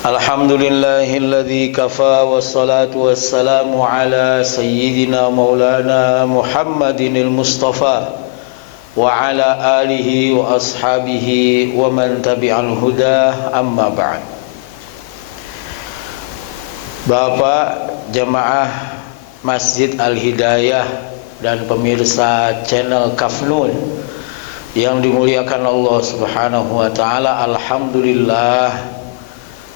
Alhamdulillahilladzi kafa wassalatu wassalamu ala sayyidina maulana Muhammadinil Mustafa wa ala alihi wa ashabihi wa man tabi'al huda, amma ba'd. Bapak jamaah Masjid Al-Hidayah dan pemirsa channel Kafnun yang dimuliakan Allah Subhanahu wa taala, alhamdulillah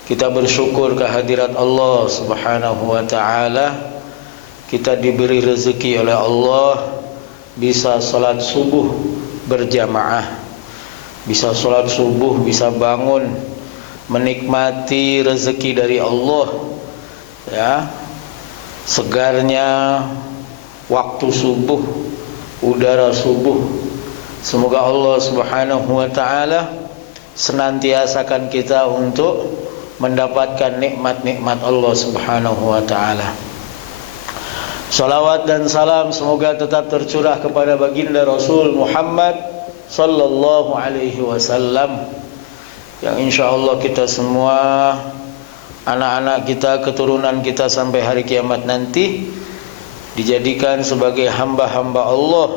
kita bersyukur kehadirat Allah Subhanahu wa taala. Kita diberi rezeki oleh Allah bisa salat subuh berjamaah, bisa salat subuh, bisa bangun menikmati rezeki dari Allah, ya, segarnya waktu subuh, udara subuh. Semoga Allah Subhanahu wa taala senantiasakan kita untuk mendapatkan nikmat-nikmat Allah Subhanahu wa taala. Salawat dan salam semoga tetap tercurah kepada baginda Rasul Muhammad sallallahu alaihi wasallam, yang insyaallah kita semua, anak-anak kita, keturunan kita sampai hari kiamat nanti dijadikan sebagai hamba-hamba Allah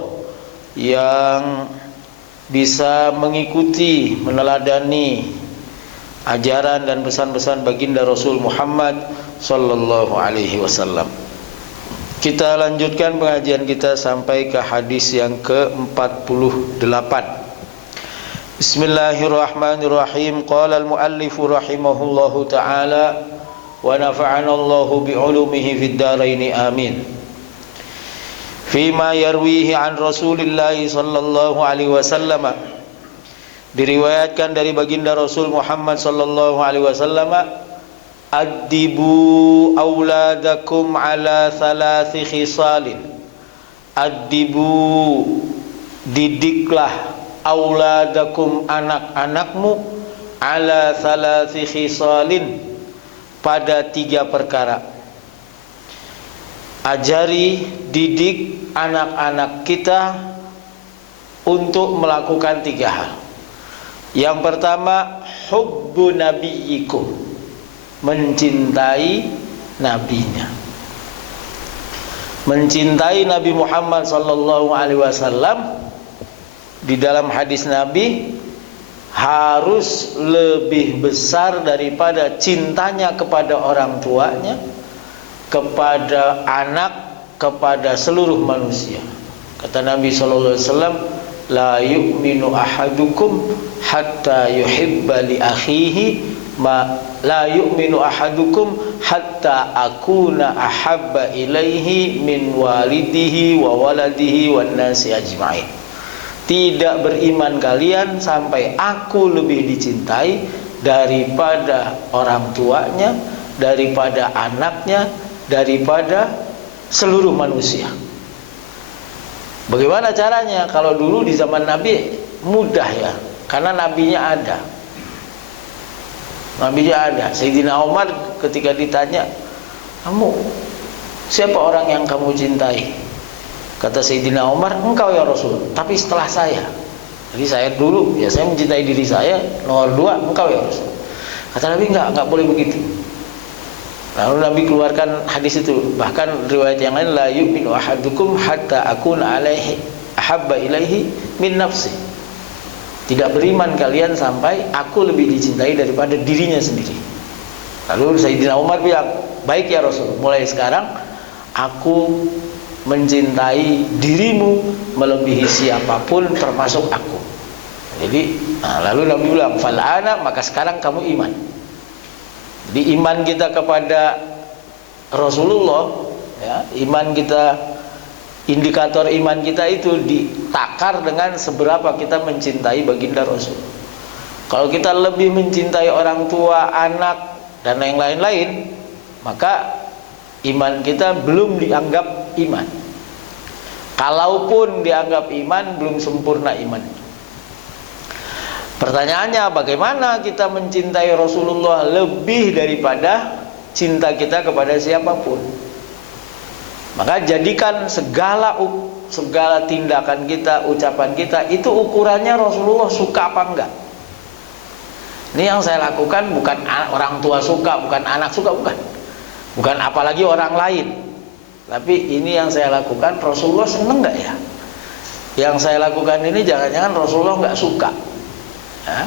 yang bisa mengikuti, meneladani ajaran dan pesan-pesan baginda Rasul Muhammad sallallahu alaihi wasallam. Kita lanjutkan pengajian kita sampai ke hadis yang ke-48. Bismillahirrahmanirrahim. Qala al-muallif rahimahullahu taala wa nafa'ana Allahu bi'ulumihi fid dharain amin. Fima yarwihi an Rasulillah sallallahu alaihi wasallam, diriwayatkan dari baginda Rasul Muhammad sallallahu alaihi wasallam, addibu auladakum ala thalathi khisalin. Addibu, didiklah, auladakum, anak-anakmu, ala thalathi khisalin, pada 3 perkara. Ajari, didik anak-anak kita untuk melakukan 3 hal. Yang pertama, hubbu nabiyyikum, mencintai nabinya. Mencintai Nabi Muhammad sallallahu alaihi wasallam, di dalam hadis Nabi, harus lebih besar daripada cintanya kepada orang tuanya, kepada anak, kepada seluruh manusia. Kata Nabi sallallahu alaihi wasallam, la yu'minu ahadukum hatta yuhibba li akhihi ma la yu'minu ahadukum hatta akuna ahabba ilaihi min walidihi wa waladihi wan nasi ajma'in. Tidak beriman kalian sampai aku lebih dicintai daripada orang tuanya, daripada anaknya, daripada seluruh manusia. Bagaimana caranya? Kalau dulu di zaman Nabi mudah ya, karena nabinya ada. Nabinya ada. Sayyidina Umar ketika ditanya, "Kamu siapa orang yang kamu cintai?" Kata Sayyidina Umar, "Engkau ya Rasul, tapi setelah saya." Jadi saya dulu, ya saya mencintai diri saya, nomor 2 engkau ya Rasul. Kata Nabi, enggak boleh begitu. Lalu Nabi keluarkan hadis itu. Bahkan riwayat yang lain, la yu'minu ahadukum hatta akuna alaihi ahabba ilaihi min nafsi. Tidak beriman kalian sampai aku lebih dicintai daripada dirinya sendiri. Lalu Sayyidina Umar bilang, baik ya Rasul, mulai sekarang aku mencintai dirimu melebihi siapapun termasuk aku. Jadi lalu Nabi bilang, fal'ana, maka sekarang kamu iman. Di iman kita kepada Rasulullah, ya, iman kita, indikator iman kita itu ditakar dengan seberapa kita mencintai baginda Rasul. Kalau kita lebih mencintai orang tua, anak, dan yang lain-lain, maka iman kita belum dianggap iman. Kalaupun dianggap iman, belum sempurna iman. Pertanyaannya, bagaimana kita mencintai Rasulullah lebih daripada cinta kita kepada siapapun? Maka jadikan segala tindakan kita, ucapan kita itu ukurannya Rasulullah suka apa enggak. Ini yang saya lakukan bukan orang tua suka, bukan anak suka, bukan apalagi orang lain. Tapi ini yang saya lakukan, Rasulullah seneng nggak ya? Yang saya lakukan ini jangan-jangan Rasulullah nggak suka. Ya.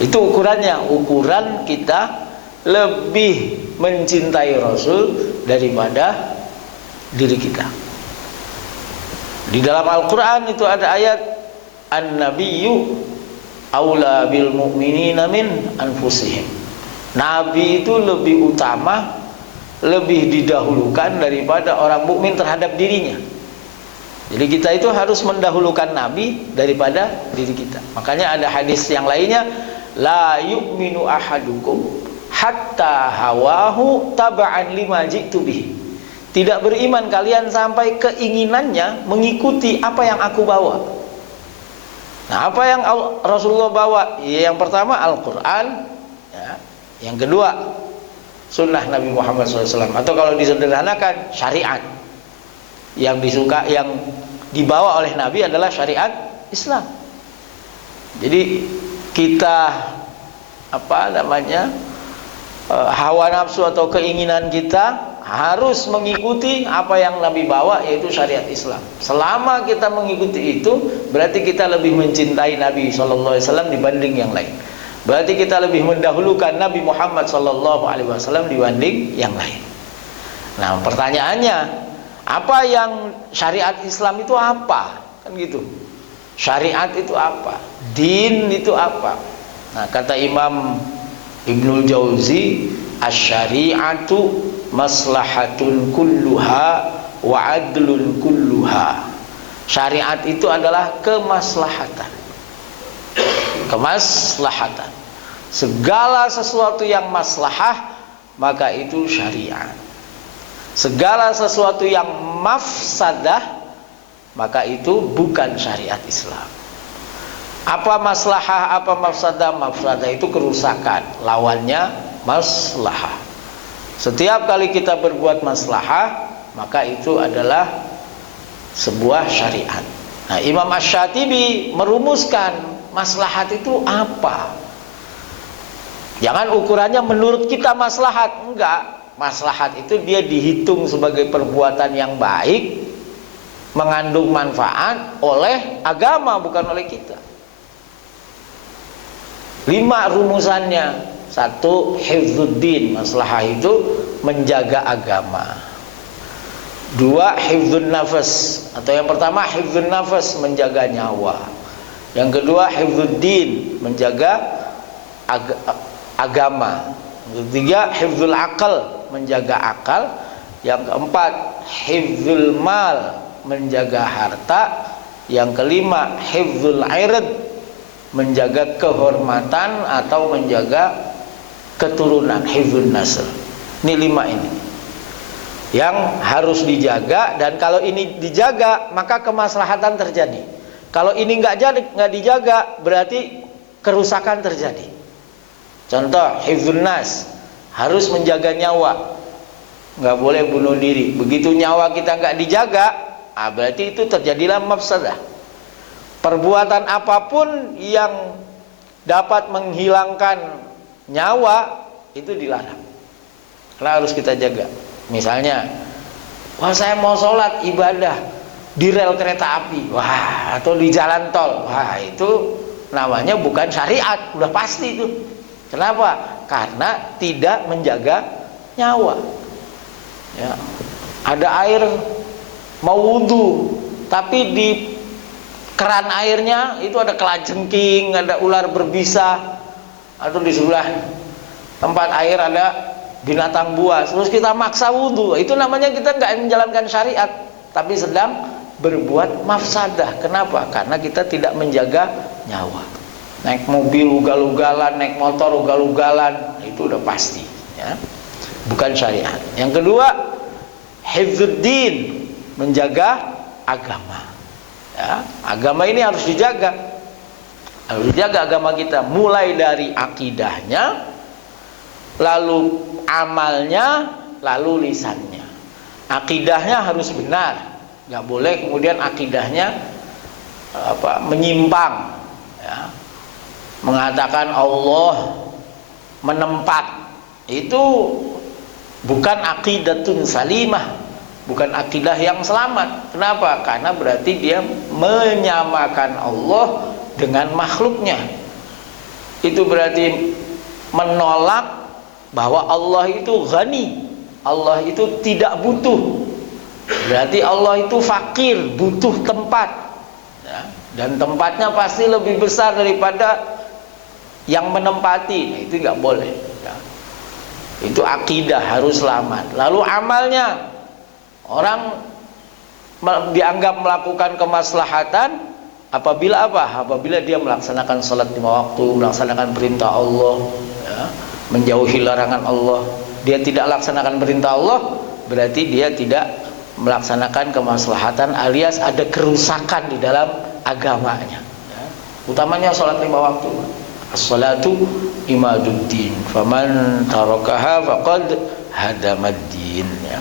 Itu ukurannya, ukuran kita lebih mencintai Rasul daripada diri kita. Di dalam Al-Quran itu ada ayat An-Nabiyyu aula bil mu'minina min anfusihim. Nabi itu lebih utama, lebih didahulukan daripada orang mukmin terhadap dirinya. Jadi kita itu harus mendahulukan Nabi daripada diri kita. Makanya ada hadis yang lainnya, la yu'minu ahadukum hatta hawahu taba'an lima ji'tu bihi. Tidak beriman kalian sampai keinginannya mengikuti apa yang aku bawa. Nah, apa yang Rasulullah bawa? Ya, yang pertama Al-Quran, ya. Yang kedua sunnah Nabi Muhammad SAW, atau kalau disederhanakan syariat. Yang dibawa oleh Nabi adalah syariat Islam. Jadi kita hawa nafsu atau keinginan kita harus mengikuti apa yang Nabi bawa, yaitu syariat Islam. Selama kita mengikuti itu, berarti kita lebih mencintai Nabi SAW dibanding yang lain. Berarti kita lebih mendahulukan Nabi Muhammad SAW dibanding yang lain. Nah, pertanyaannya, apa yang syariat Islam itu apa? Kan gitu. Syariat itu apa? Din itu apa? Nah, kata Imam Ibnul Jauzi, asy-syari'atu maslahatun kulluha wa adlun kulluha. Syariat itu adalah kemaslahatan. Kemaslahatan. Segala sesuatu yang maslahah, maka itu syariat. Segala sesuatu yang mafsadah, maka itu bukan syariat Islam. Apa maslahah, apa mafsadah? Mafsadah itu kerusakan, lawannya maslahah. Setiap kali kita berbuat maslahah, maka itu adalah sebuah syariat. Nah, Imam Asy-Syatibi merumuskan maslahat itu apa. Jangan ukurannya menurut kita maslahat, enggak. Maslahat itu dia dihitung sebagai perbuatan yang baik, mengandung manfaat oleh agama, bukan oleh kita. 5 rumusannya. 1, hifdzuddin, maslahah itu menjaga agama. 2, hifdzun nafas, atau yang pertama hifdzun nafas, menjaga nyawa. Yang kedua hifdzuddin, menjaga agama. Yang ketiga hifdzul akal, menjaga akal. Yang keempat hifdzul mal, menjaga harta. Yang kelima hifdzul ird, menjaga kehormatan atau menjaga keturunan, hifdzun nasl. Ini 5 ini yang harus dijaga, dan kalau ini dijaga maka kemaslahatan terjadi. Kalau ini nggak dijaga, berarti kerusakan terjadi. Contoh, hifdzun nas, harus menjaga nyawa, nggak boleh bunuh diri. Begitu nyawa kita nggak dijaga, berarti itu terjadilah mafsadah. Perbuatan apapun yang dapat menghilangkan nyawa itu dilarang, karena harus kita jaga. Misalnya, wah saya mau sholat ibadah di rel kereta api, wah, atau di jalan tol, wah itu namanya bukan syariat, udah pasti itu. Kenapa? Karena tidak menjaga nyawa. Ya. Ada air mau wudhu, tapi di keran airnya itu ada kelajengking, ada ular berbisa, atau di sebelah tempat air ada binatang buas, terus kita maksa wudhu. Itu namanya kita nggak menjalankan syariat, tapi sedang berbuat mafsadah. Kenapa? Karena kita tidak menjaga nyawa. Naik mobil ugal-ugalan, naik motor ugal-ugalan, itu udah pasti, ya, bukan syariat. Yang kedua, hifdzuddin, menjaga agama. Ya, agama ini harus dijaga. Harus dijaga agama kita, mulai dari akidahnya, lalu amalnya, lalu lisannya. Akidahnya harus benar, nggak boleh kemudian akidahnya menyimpang, ya. Mengatakan Allah menempat. Itu bukan aqidatun salimah, bukan akidah yang selamat. Kenapa? Karena berarti dia menyamakan Allah dengan makhluknya. Itu berarti menolak bahwa Allah itu ghani, Allah itu tidak butuh. Berarti Allah itu fakir, butuh tempat, ya, dan tempatnya pasti lebih besar daripada yang menempati. Nah, itu nggak boleh, ya. Itu akidah harus selamat. Lalu amalnya, orang dianggap melakukan kemaslahatan apabila apa? Apabila dia melaksanakan salat 5 waktu, melaksanakan perintah Allah, ya, menjauhi larangan Allah. Dia tidak laksanakan perintah Allah, berarti dia tidak melaksanakan kemaslahatan, alias ada kerusakan di dalam agamanya, ya. Utamanya salat 5 waktu. As-salatu imaduddin, faman tarakaha faqad hadamaddin, ya.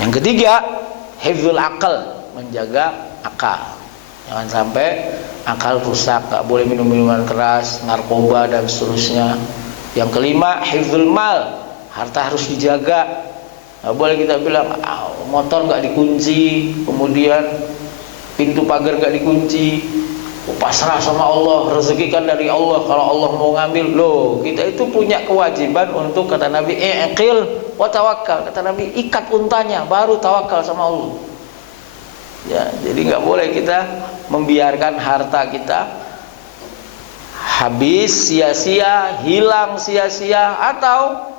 Yang ketiga, hifdzul akal, menjaga akal. Jangan sampai akal rusak, gak boleh minum minuman keras, narkoba dan seterusnya. Yang kelima, hifdzul mal, harta harus dijaga. Gak boleh kita bilang motor gak dikunci, kemudian pintu pagar gak dikunci, pasrah sama Allah, rezeki kan dari Allah, kalau Allah mau ngambil. Loh, kita itu punya kewajiban untuk, kata Nabi, iqil wa tawakkal. Kata Nabi, ikat untanya baru tawakal sama Allah, ya. Jadi nggak boleh kita membiarkan harta kita habis sia-sia, hilang sia-sia. Atau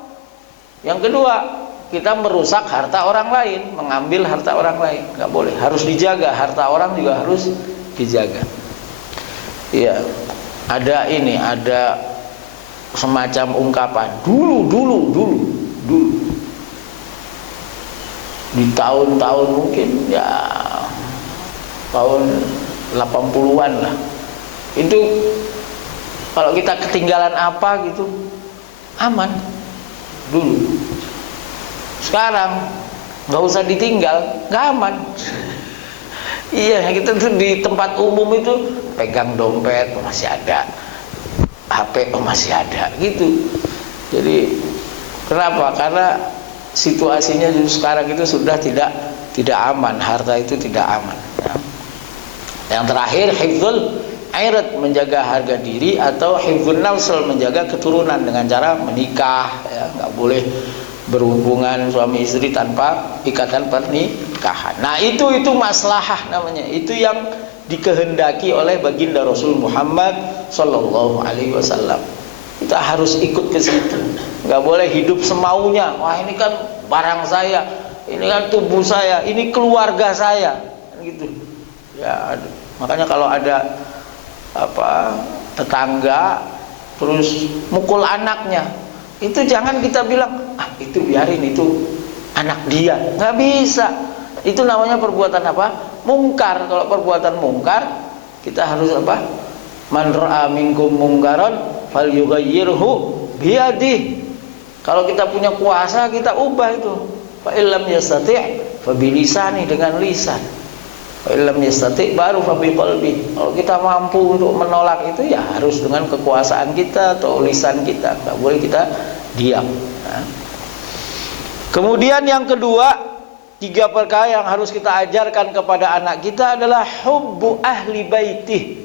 yang kedua, kita merusak harta orang lain, mengambil harta orang lain. Nggak boleh, harus dijaga. Harta orang juga harus dijaga. Iya, ada semacam ungkapan dulu di tahun-tahun mungkin ya tahun 80-an lah. Itu kalau kita ketinggalan apa gitu aman dulu. Sekarang nggak usah ditinggal, nggak aman. Iya, kita tuh di tempat umum itu pegang dompet masih ada, HP masih ada gitu. Jadi kenapa? Karena situasinya sekarang itu sudah tidak aman, harta itu tidak aman, ya. Yang terakhir, hifdzul airat, menjaga harga diri, atau hifdzun nafs, menjaga keturunan dengan cara menikah, ya. Nggak boleh berhubungan suami istri tanpa ikatan pernikahan. Nah, itu maslahah namanya. Itu yang dikehendaki oleh baginda Rasul Muhammad sallallahu alaihi wasallam. Kita harus ikut ke situ. Nggak boleh hidup semaunya. Wah, ini kan barang saya, ini kan tubuh saya, ini keluarga saya, gitu. Ya, makanya kalau ada tetangga terus mukul anaknya, itu jangan kita bilang, itu biarin, itu anak dia. Nggak bisa. Itu namanya perbuatan apa? Mungkar. Kalau perbuatan mungkar, kita harus apa? Man ra'a minkum mungkaran falyughayyirhu biyadihi. Kalau kita punya kuasa, kita ubah itu. Fa illam yastati' fa bilisani, dengan lisan. Fa illam yastati' baru fa biqalbi. Kalau kita mampu untuk menolak itu, ya harus dengan kekuasaan kita atau lisan kita. Nggak boleh kita diam. Nah. Kemudian yang kedua, 3 perkara yang harus kita ajarkan kepada anak kita adalah hubbu ahli baitih,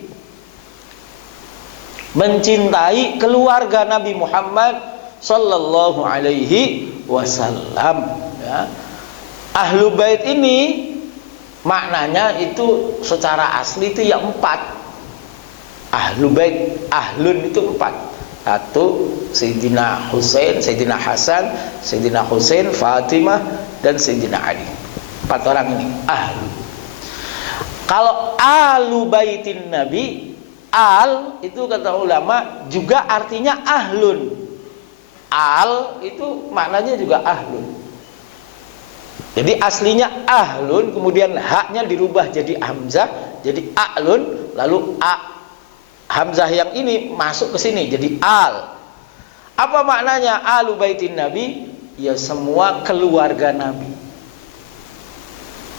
mencintai keluarga Nabi Muhammad sallallahu alaihi wasallam, ya. Ahlu bait ini maknanya itu secara asli itu ya 4. Ahlu bait, ahlun itu 4. 1, Sayyidina Husain, Sayyidina Hasan, Sayyidina Husain, Fatimah, dan Sayyidina Ali. 4 orang ini ahlu. Kalau ahlu baitin Nabi, al itu kata ulama juga artinya ahlun. Al itu maknanya juga ahlun. Jadi aslinya ahlun, kemudian haknya dirubah jadi hamzah, jadi a'lun, lalu hamzah yang ini masuk ke sini jadi al. Apa maknanya ahlu baitin Nabi? Ya semua keluarga Nabi.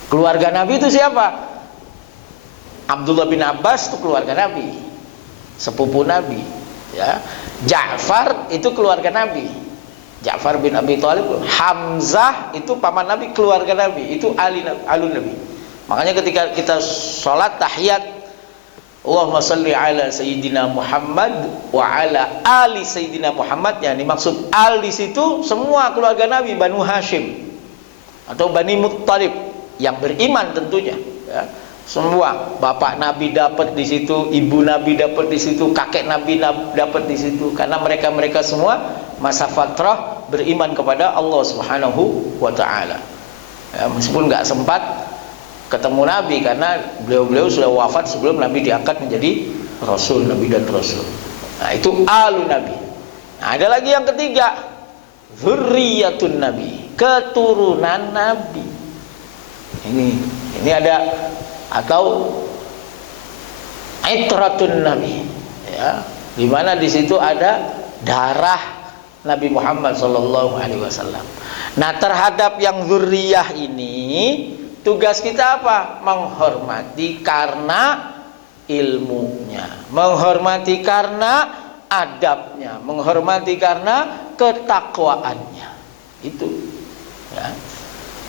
Keluarga Nabi itu siapa? Abdullah bin Abbas itu keluarga Nabi, sepupu Nabi. Ya, Ja'far itu keluarga Nabi. Ja'far bin Abi Thalib. Hamzah itu paman Nabi, keluarga Nabi. Itu alun Nabi. Makanya ketika kita sholat tahiyat, Allahumma salli ala Sayyidina Muhammad wa ala ali Sayyidina Muhammad, ya, dimaksud al di situ semua keluarga Nabi, Banu Hashim atau Bani Muttalib yang beriman tentunya, ya. Semua bapak Nabi dapat di situ, ibu Nabi dapat di situ, kakek Nabi dapat di situ, karena mereka semua masa fatrah beriman kepada Allah Subhanahu wa taala. Ya, meskipun nggak sempat ketemu Nabi karena beliau sudah wafat sebelum Nabi diangkat menjadi Rasul, Nabi dan Rasul. Nah, itu alun Nabi. Nah, ada lagi yang ketiga, dzurriyyatun Nabi, keturunan Nabi. Ini ada, atau itratun Nabi, ya, di mana di situ ada darah Nabi Muhammad SAW. Nah, terhadap yang dzurriyah ini tugas kita apa? Menghormati karena ilmunya, menghormati karena adabnya, menghormati karena ketakwaannya. Itu, ya.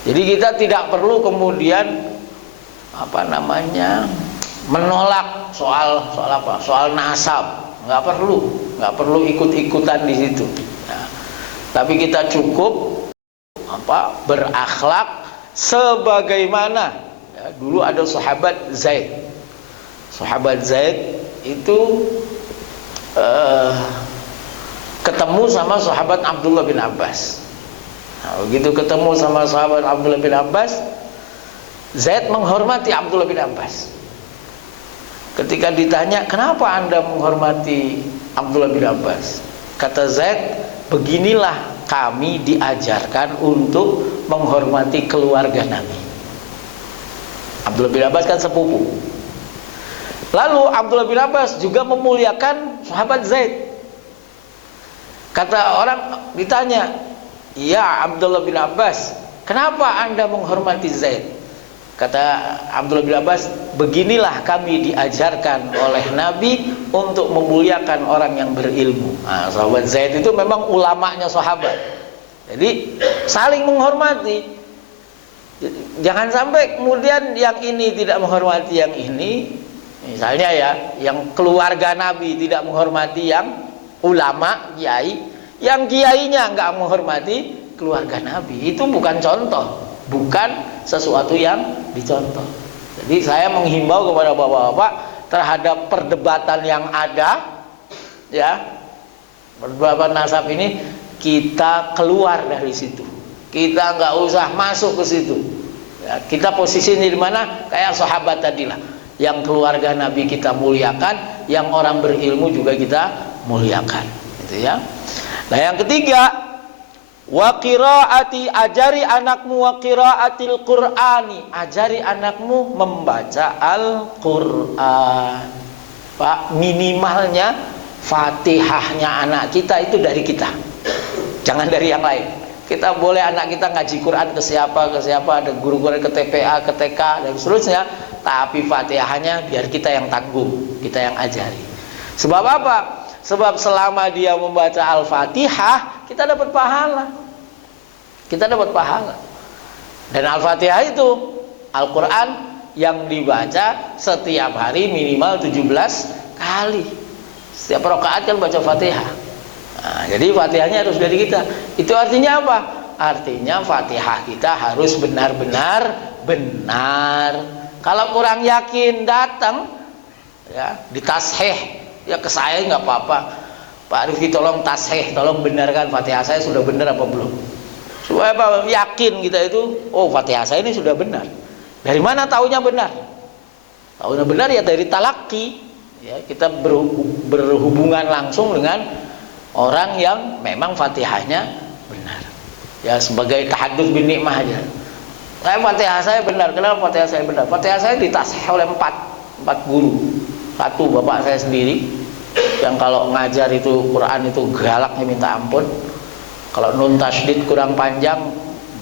Jadi kita tidak perlu kemudian menolak soal apa? Soal nasab, nggak perlu ikut-ikutan di situ. Ya. Tapi kita cukup berakhlak sebagaimana, ya, dulu ada sahabat Zaid. Sahabat Zaid itu ketemu sama sahabat Abdullah bin Abbas. Nah, begitu ketemu sama sahabat Abdullah bin Abbas, Zaid menghormati Abdullah bin Abbas. Ketika ditanya, kenapa anda menghormati Abdullah bin Abbas? Kata Zaid, beginilah kami diajarkan untuk menghormati keluarga Nabi. Abdullah bin Abbas kan sepupu. Lalu Abdullah bin Abbas juga memuliakan sahabat Zaid. Kata orang, ditanya, ya Abdullah bin Abbas, kenapa anda menghormati Zaid? Kata Abdullah bin Abbas, beginilah kami diajarkan oleh Nabi untuk memuliakan orang yang berilmu. Nah, sahabat Zaid itu memang ulamanya sahabat. Jadi saling menghormati. Jangan sampai kemudian yang ini tidak menghormati yang ini. Misalnya ya, yang keluarga Nabi tidak menghormati yang ulama, kiai, yang kiainya nggak menghormati keluarga Nabi. Itu bukan contoh, bukan sesuatu yang dicontoh. Jadi saya menghimbau kepada bapak-bapak terhadap perdebatan yang ada, ya, perdebatan nasab ini, kita keluar dari situ. Kita nggak usah masuk ke situ. Ya, kita posisinya di mana? Kayak sahabat tadilah. Yang keluarga Nabi kita muliakan, yang orang berilmu juga kita muliakan. Gitu ya. Nah, yang ketiga, wa qiraati, ajari anakmu wa qiraatil Qur'ani, ajari anakmu membaca Al-Qur'an. Pak, minimalnya Fatihahnya anak kita itu dari kita. Jangan dari yang lain. Kita boleh anak kita ngaji Quran ke siapa, ada guru-guru ke TPA, ke TK dan seterusnya, tapi Fatihahnya biar kita yang tanggung, kita yang ajari. Sebab apa? Sebab selama dia membaca Al-Fatihah, kita dapat pahala. Kita dapat pahala. Dan Al-Fatihah itu Al-Quran yang dibaca setiap hari minimal 17 kali. Setiap rakaat kan baca Fatihah. Nah, jadi Fatihahnya harus dari kita. Itu artinya apa? Artinya Fatihah kita harus benar-benar benar. Kalau kurang yakin datang, ya, ditasheh, ya ke saya nggak apa-apa. Pak Rifki tolong tasheh, tolong benarkan Fatihah saya sudah benar apa belum. Supaya apa? Yakin kita itu, oh Fatihah saya ini sudah benar. Dari mana taunya benar? Taunya benar ya dari talaki. Ya, kita berhubungan langsung dengan orang yang memang Fatihahnya benar. Ya, sebagai tahadduts bin nikmah aja. Fatihah saya benar. Kenapa Fatihah saya benar? Fatihah saya ditasheh oleh empat guru. Satu bapak saya sendiri, yang kalau ngajar itu Quran itu galaknya minta ampun. Kalau nun tasydid kurang panjang,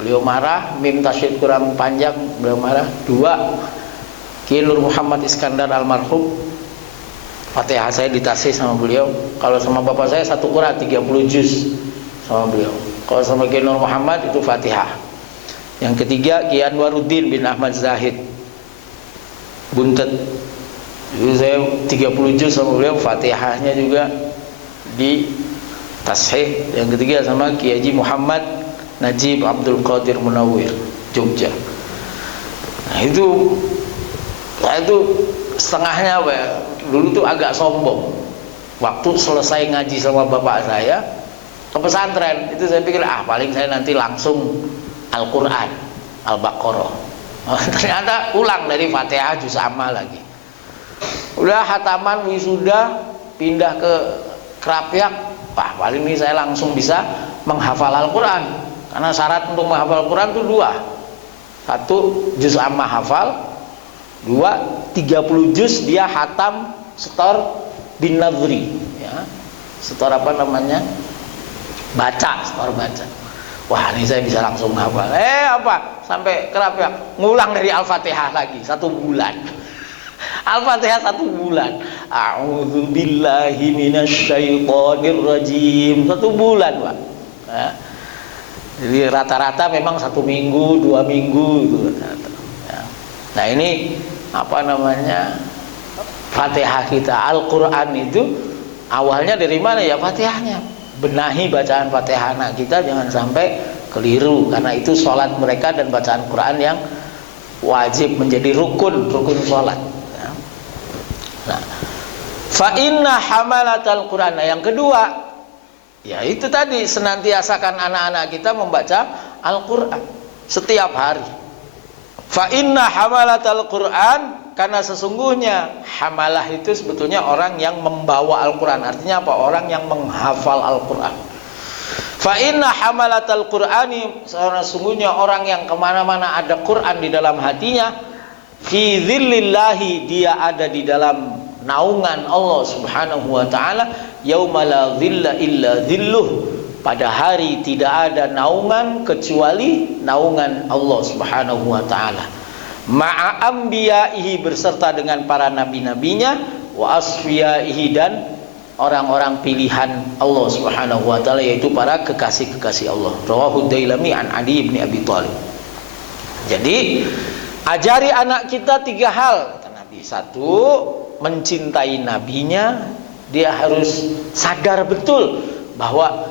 beliau marah. Mim tasydid kurang panjang, beliau marah. Dua, Kiai Nur Muhammad Iskandar almarhum, Fatihah saya ditasih sama beliau. Kalau sama bapak saya satu Quran 30 juz sama beliau. Kalau sama Kiai Nur Muhammad itu Fatihah. Yang ketiga Kiai Anwaruddin bin Ahmad Zahid Buntet. Jadi saya 30 juz sama beliau, Fatihahnya juga di tashih. Yang ketiga sama Kiai Haji Muhammad Najib Abdul Qadir Munawwir Jogja. Nah itu setengahnya apa ya? Dulu tuh agak sombong. Waktu selesai ngaji sama bapak saya ke pesantren, itu saya pikir paling saya nanti langsung Al-Quran, Al-Baqarah. Ternyata ulang dari Fatihah juz amma lagi. Udah hataman wisuda, pindah ke Krapyak, paling ini saya langsung bisa menghafal Al-Quran. Karena syarat untuk menghafal Al-Quran itu dua. Satu, juz amma hafal. Dua, 30 juz dia hatam setor bin nadhri, ya. Setor apa namanya? Baca, setor baca. Wah, ini saya bisa langsung hafal. Sampai Krapyak ngulang dari Al-Fatihah lagi 1 bulan. Al-Fatihah 1 bulan. A'udzubillahi minasyaitonirrajim 1 bulan, Pak. Ya. Jadi rata-rata memang 1 minggu, 2 minggu itu rata-rata. Ya. Nah, ini apa namanya? Fatihah kita, Al-Quran itu awalnya dari mana ya? Fatihahnya. Benahi bacaan Fatihah anak kita jangan sampai keliru, karena itu sholat mereka dan bacaan Quran yang wajib menjadi rukun sholat. Ya. Nah, fa inna hamalatal Quran. Nah, yang kedua, ya itu tadi, senantiasakan anak-anak kita membaca Al-Quran setiap hari. Fa inna hamalatal Quran, karena sesungguhnya hamalah itu sebetulnya orang yang membawa Al-Quran. Artinya apa? Orang yang menghafal Al-Quran. Fa inna hamalatal Qur'ani, sesungguhnya orang yang kemana-mana ada Quran di dalam hatinya, fi dzillillahi, dia ada di dalam naungan Allah Subhanahu wa taala, yauma la dzilla illa dzilluh, pada hari tidak ada naungan kecuali naungan Allah Subhanahu wa taala. Ma'a anbiya'ihi, berserta dengan para nabi-nabinya, wa asfiyaihi, dan orang-orang pilihan Allah Subhanahu wa taala, yaitu para kekasih-kekasih Allah. Rawahu Dailami an Ali bin Abi Thalib. Jadi ajari anak kita 3 hal kata Nabi. 1, mencintai nabinya. Dia harus sadar betul bahwa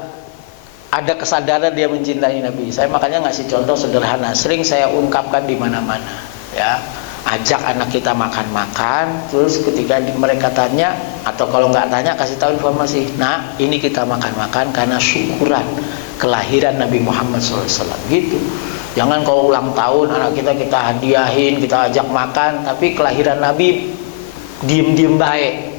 ada kesadaran dia mencintai Nabi. Saya makanya ngasih contoh sederhana, sering saya ungkapkan di mana-mana, ya. Ajak anak kita makan-makan, terus ketika mereka tanya, atau kalau nggak tanya kasih tahu informasi, nah ini kita makan-makan karena syukuran kelahiran Nabi Muhammad SAW, gitu. Jangan kalau ulang tahun anak kita hadiahin, kita ajak makan, tapi kelahiran Nabi diem-diem baik,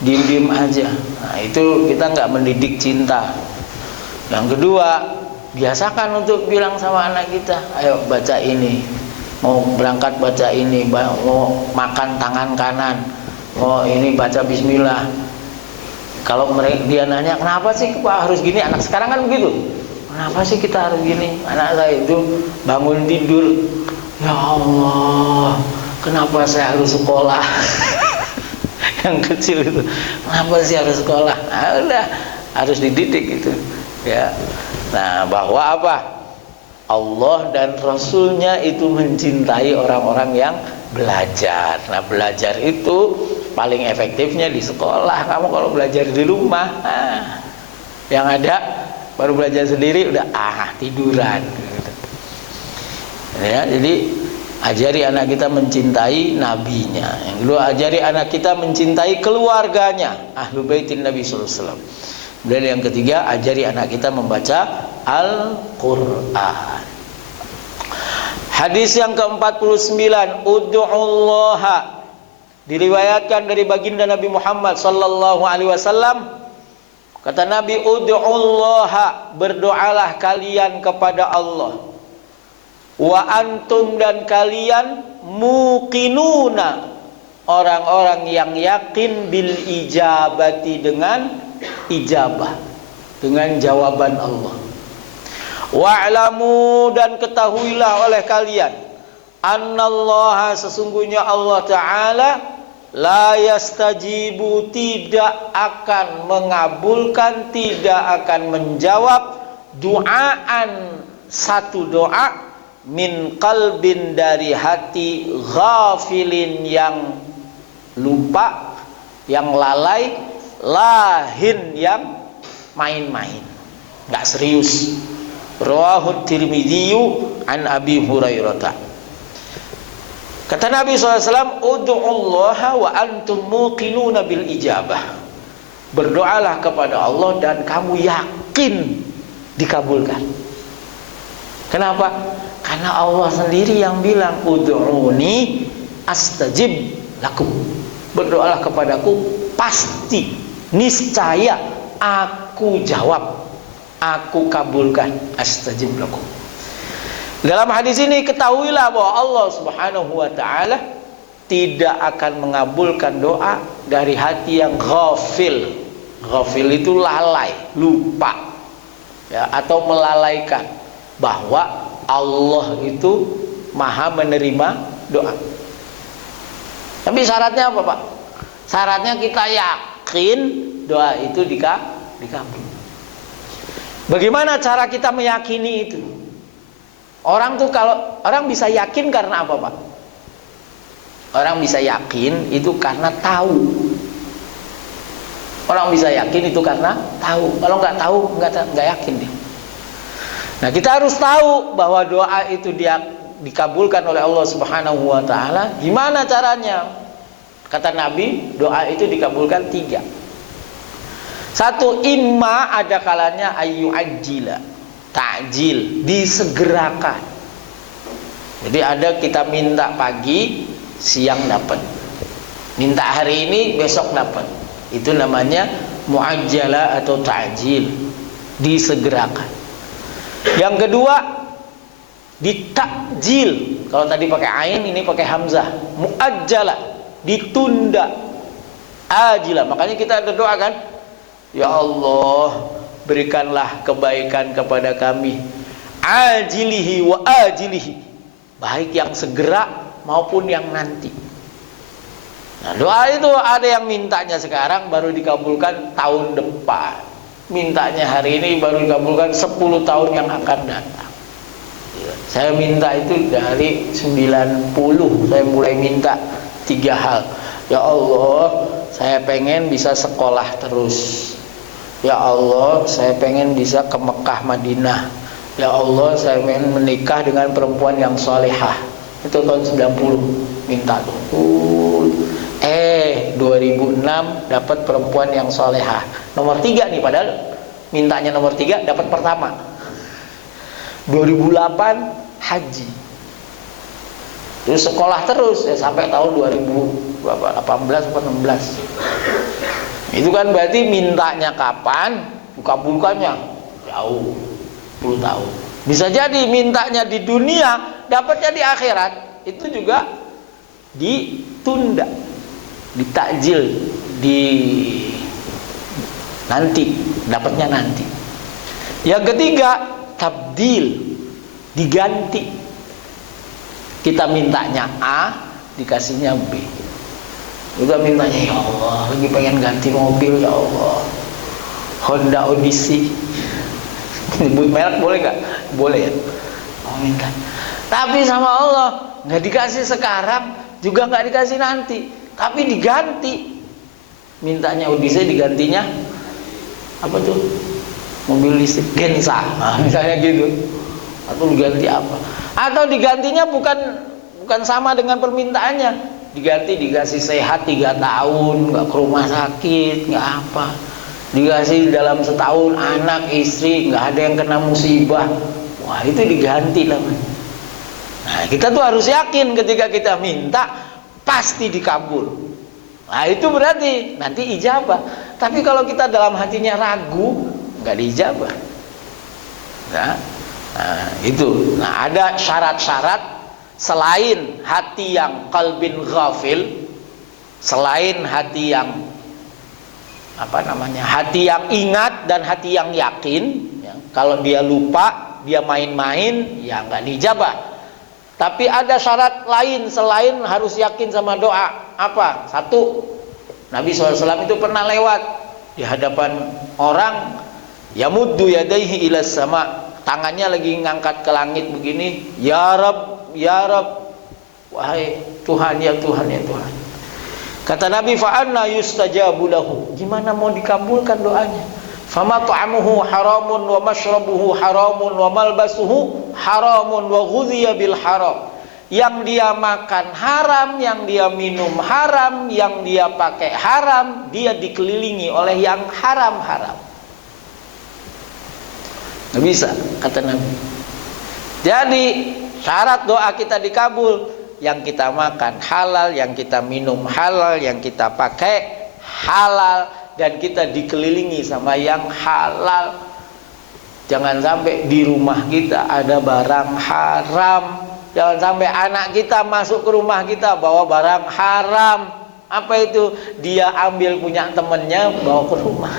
diem-diem aja. Nah, itu kita nggak mendidik cinta. Yang kedua, biasakan untuk bilang sama anak kita, ayo baca ini, mau berangkat baca ini, mau makan tangan kanan, mau ini baca bismillah. Kalau dia nanya, kenapa sih Pak harus gini? Anak sekarang kan begitu, kenapa sih kita harus gini? Anak saya itu bangun tidur, ya Allah, kenapa saya harus sekolah? Yang kecil itu, kenapa sih harus sekolah? Nah, udah, harus dididik gitu, ya. Nah, bahwa apa? Allah dan Rasulnya itu mencintai orang-orang yang belajar. Nah, belajar itu paling efektifnya di sekolah. Kamu kalau belajar di rumah, yang ada baru belajar sendiri udah tiduran gitu. Ya, jadi ajari anak kita mencintai nabinya. Yang kedua, ajari anak kita mencintai keluarganya, Ahlul Baitin Nabi sallallahu alaihi wasallam. Dan yang ketiga, ajari anak kita membaca Al-Quran. Hadis yang ke-49, ud'ullaha, diriwayatkan dari baginda Nabi Muhammad sallallahu alaihi wasallam. Kata Nabi, ud'ullaha, berdoalah kalian kepada Allah. Wa antum, dan kalian muqinuna, orang-orang yang yakin bil ijabati, dengan ijabah, dengan jawaban Allah. Wa'lamu, dan ketahuilah oleh kalian, annallaha, sesungguhnya Allah Ta'ala la yastajibu, tidak akan mengabulkan, tidak akan menjawab duaan, satu doa, min qalbin, dari hati, ghafilin, yang lupa, yang lalai, lahin, yang main-main, nggak serius. Rawahu Tirmidzi an Abi Hurairah. Kata Nabi SAW, ud'ullaha wa antum muqinuna bil ijabah. Berdoalah kepada Allah dan kamu yakin dikabulkan. Kenapa? Karena Allah sendiri yang bilang, ud'uni astajib lakum. Berdoalah kepadaku, pasti, niscaya aku jawab, aku kabulkan. Astajib lakum. Dalam hadis ini ketahuilah bahwa Allah Subhanahu wa ta'ala tidak akan mengabulkan doa dari hati yang ghafil. Ghafil itu lalai, lupa, ya, atau melalaikan bahwa Allah itu maha menerima doa. Tapi syaratnya apa, Pak? Syaratnya kita yakin doa itu dikabul. Bagaimana cara kita meyakini itu? Orang tuh, kalau orang bisa yakin karena apa, Pak? Orang bisa yakin itu karena tahu. Orang bisa yakin itu karena tahu. Kalau nggak tahu, nggak yakin dia. Nah, kita harus tahu bahwa doa itu dia dikabulkan oleh Allah Subhanahu wa ta'ala. Gimana caranya? Kata Nabi, doa itu dikabulkan 3. 1, imma, ada kalanya ayu ajila, ta'jil, disegerakan. Jadi ada kita minta pagi, siang dapat. Minta hari ini, besok dapat. Itu namanya muajjala atau ta'jil, disegerakan. Yang kedua, ditakjil. Kalau tadi pakai ain, ini pakai hamzah. Muajjala, ditunda. Ajila. Makanya kita ada doa kan? Ya Allah, berikanlah kebaikan kepada kami, ajilihi wa ajilihi, baik yang segera maupun yang nanti. Nah, doa itu ada yang mintanya sekarang baru dikabulkan tahun depan, mintanya hari ini baru dikabulkan 10 tahun yang akan datang. Saya minta itu dari 90, saya mulai minta 3 hal. Ya Allah, saya pengen bisa sekolah terus. Ya Allah, saya pengen bisa ke Mekah, Madinah. Ya Allah, saya pengen menikah dengan perempuan yang solehah. Itu tahun 90 minta tuh. 2006 dapat perempuan yang solehah. Nomor 3 nih, padahal mintanya nomor 3, dapat pertama. 2008 haji. Terus sekolah terus ya, sampai tahun 2018 atau 16. Itu kan berarti mintanya kapan, dikabulkannya jauh, 10 tahun. Bisa jadi mintanya di dunia, dapatnya di akhirat. Itu juga ditunda, ditakjil, nanti, dapatnya nanti. Yang ketiga, tabdil, diganti. Kita mintanya A, dikasihnya B. Kita mintanya, ya Allah, lagi pengen ganti mobil, ya Allah, Honda Odyssey. Sebut merek boleh nggak? Boleh ya. Mau minta. Tapi sama Allah nggak dikasih sekarang, juga nggak dikasih nanti, tapi diganti. Mintanya Odyssey, digantinya apa tuh? Mobil listrik Gensa, nah, misalnya gitu. Atau diganti apa? Atau digantinya bukan sama dengan permintaannya. Diganti, dikasih sehat 3 tahun, nggak ke rumah sakit, nggak apa. Dikasih dalam setahun anak, istri, nggak ada yang kena musibah. Wah, itu diganti namanya. Nah, kita tuh harus yakin ketika kita minta pasti dikabul. Nah, itu berarti nanti ijabah. Tapi kalau kita dalam hatinya ragu, nggak diijabah. Nah, itu. Nah, ada syarat-syarat. Selain hati yang qalbin ghafil, selain hati yang hati yang ingat dan hati yang yakin, ya, kalau dia lupa, dia main-main, ya nggak dijabah. Tapi ada syarat lain selain harus yakin sama doa. Apa? Satu, Nabi SAW itu pernah lewat di hadapan orang, yamuddu yadaihi ilas sama, tangannya lagi ngangkat ke langit begini, ya Rab, ya Rab, wahai Tuhan, ya Tuhan, ya Tuhan. Kata Nabi, fa anna yustajabu lahu, gimana mau dikabulkan doanya? Fama ta'amuhu haramun wa mashrabuhu haramun wa malbasuhu haramun wa ghudhiya bil haram. Yang dia makan haram, yang dia minum haram, yang dia pakai haram, dia dikelilingi oleh yang haram-haram. Nggak bisa, kata Nabi. Jadi syarat doa kita dikabul, yang kita makan halal, yang kita minum halal, yang kita pakai halal, dan kita dikelilingi sama yang halal. Jangan sampai di rumah kita ada barang haram. Jangan sampai anak kita masuk ke rumah kita bawa barang haram. Apa itu? Dia ambil punya temennya bawa ke rumah.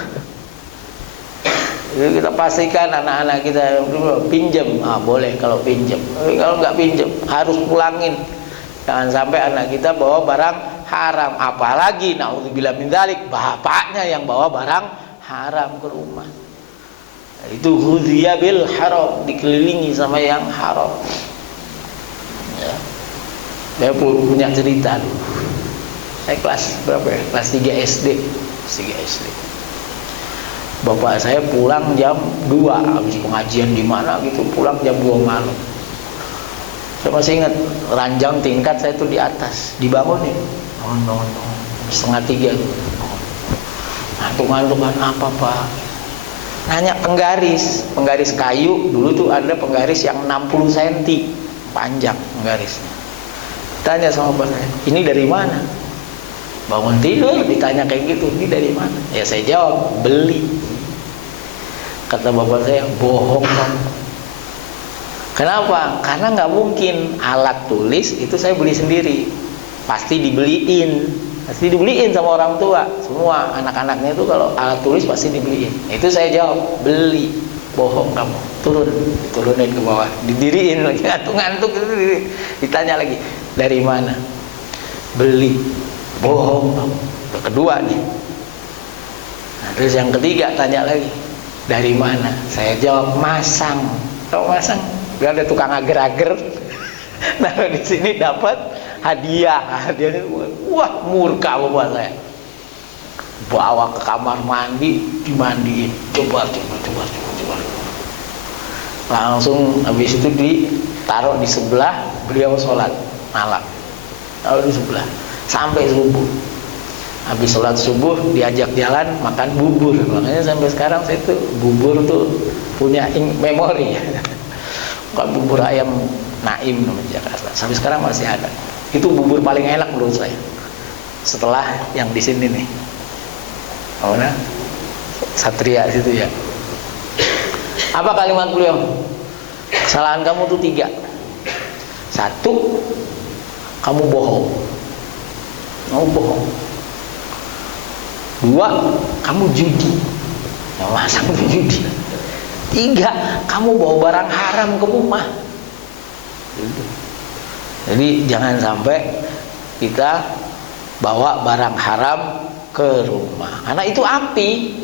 Jadi kita pastikan anak-anak kita pinjam, boleh kalau pinjam. Tapi kalau nggak pinjam harus pulangin. Jangan sampai anak kita bawa barang haram. Apalagi naudzubillah min dzalik, bapaknya yang bawa barang haram ke rumah. Itu ghudhiya bil haram, dikelilingi sama yang haram. Ya. Saya punya cerita dulu. Saya kelas berapa ya? Kelas 3 SD. Kelas 3 SD. Bapak saya pulang jam 2 habis pengajian di mana gitu, pulang jam 2 malam. Saya masih ingat ranjang tingkat saya tuh di atas, dibangunin. Bangun. Setengah 3 tuh. Ngantuk-ngantuk kan apa Pak? Nanya penggaris kayu, dulu tuh ada penggaris yang 60 cm panjang penggarisnya. Tanya sama bapak saya, ini dari mana? Bangun tidur ditanya kayak gitu, ini dari mana? Ya saya jawab, beli. Kata bapak saya, bohong kamu. Kenapa? Karena nggak mungkin alat tulis itu saya beli sendiri. Pasti dibeliin sama orang tua. Semua anak-anaknya itu kalau alat tulis pasti dibeliin. Itu saya jawab, beli. Bohong kamu. Turunin ke bawah, didiriin lagi, ngantuk-ngantuk itu ditanya lagi, dari mana? Beli. Bohong kamu. Kedua nih. Nah, terus yang ketiga tanya lagi, dari mana? Saya jawab, masang. Tahu masang? Dia ada tukang ager-ager. Nah di sini dapat hadiah. Hadiahnya, wah murka bapak saya. Bawa ke kamar mandi, dimandiin. Coba. Langsung habis itu ditaruh di sebelah beliau sholat malam. Taruh di sebelah sampai subuh. Habis sholat subuh diajak jalan makan bubur. Makanya sampai sekarang saya tuh bubur tuh punya memori. Bukan bubur ayam Naim namanya Jakarta. Sampai sekarang masih ada. Itu bubur paling enak menurut saya. Setelah yang di sini nih. Oh nah, Satria situ ya. Apa kalimat beliau? Kesalahan kamu tuh 3. 1, kamu bohong. 2, kamu judi. Yang masang tuh judi. 3, kamu bawa barang haram ke rumah. Jadi jangan sampai kita bawa barang haram ke rumah. Karena itu api.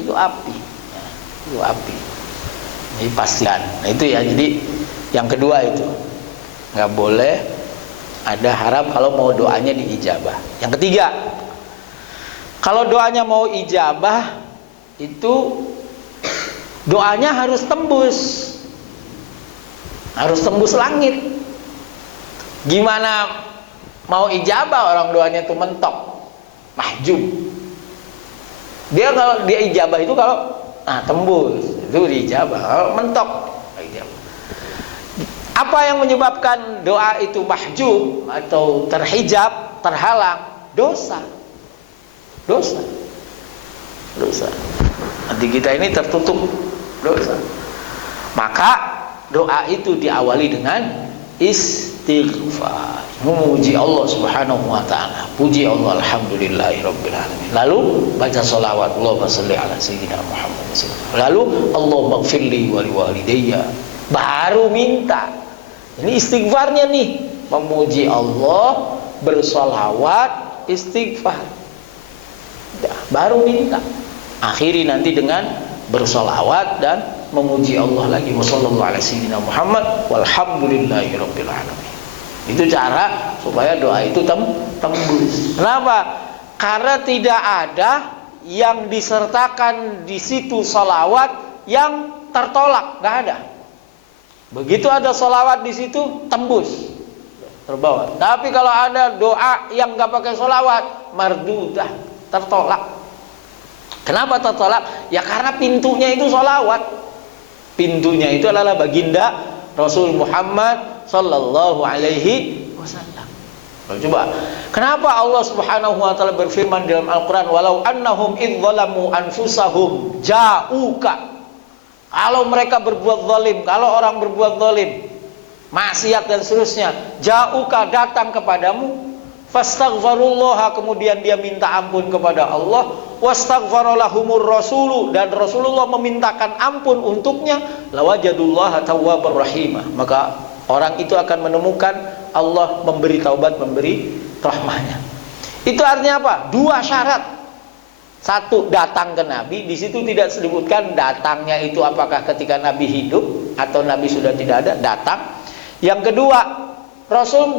Jadi pastikan. Nah itu ya. Jadi yang kedua itu nggak boleh ada haram kalau mau doanya diijabah. Yang ketiga, kalau doanya mau ijabah itu doanya harus tembus langit. Gimana mau ijabah orang doanya itu mentok, mahjub. Dia kalau dia ijabah itu kalau tembus itu diijabah. Kalau mentok, ijabah. Apa yang menyebabkan doa itu mahjub atau terhijab, terhalang? Dosa. Nanti kita ini tertutup dosa. Maka doa itu diawali dengan istighfar, memuji Allah Subhanahu wa taala. Puji Allah, alhamdulillahirabbil alamin. Lalu baca shalawat, Allahumma shalli ala sayyidina Muhammad. Lalu Allahumma ighfirli wa liwalidayya. Baru minta. Ini istighfarnya nih, memuji Allah, bersolawat, istighfar. Baru minta. Akhiri nanti dengan bersolawat dan memuji Allah lagi. Wassallallahu ala sayyidina Muhammad walhamdulillahirabbil alamin. Itu cara supaya doa itu tembus. Kenapa? Karena tidak ada yang disertakan di situ salawat yang tertolak, nggak ada. Begitu ada salawat di situ, tembus, terbawa. Tapi kalau ada doa yang nggak pakai salawat, mardudah, tertolak. Kenapa tertolak? Ya karena pintunya itu salawat. Pintunya itu adalah baginda Rasul Muhammad sallallahu alaihi wasallam. Coba, kenapa Allah Subhanahu wa taala berfirman dalam Al-Qur'an, walau annahum idz zalamu anfusahum ja'uka. Kalau mereka berbuat zalim, kalau orang berbuat zalim, maksiat dan seterusnya, ja'uka, datang kepadamu, fastaghfirullaha, kemudian dia minta ampun kepada Allah, wastaghfaralahumur rasulu, dan Rasulullah memintakan ampun untuknya, lawajadullaha tawwabar rahimah, maka orang itu akan menemukan Allah memberi taubat, memberi rahmahnya. Itu artinya apa? Dua syarat. Satu, datang ke Nabi. Di situ tidak disebutkan datangnya itu apakah ketika Nabi hidup atau Nabi sudah tidak ada, datang. Yang kedua, Rasul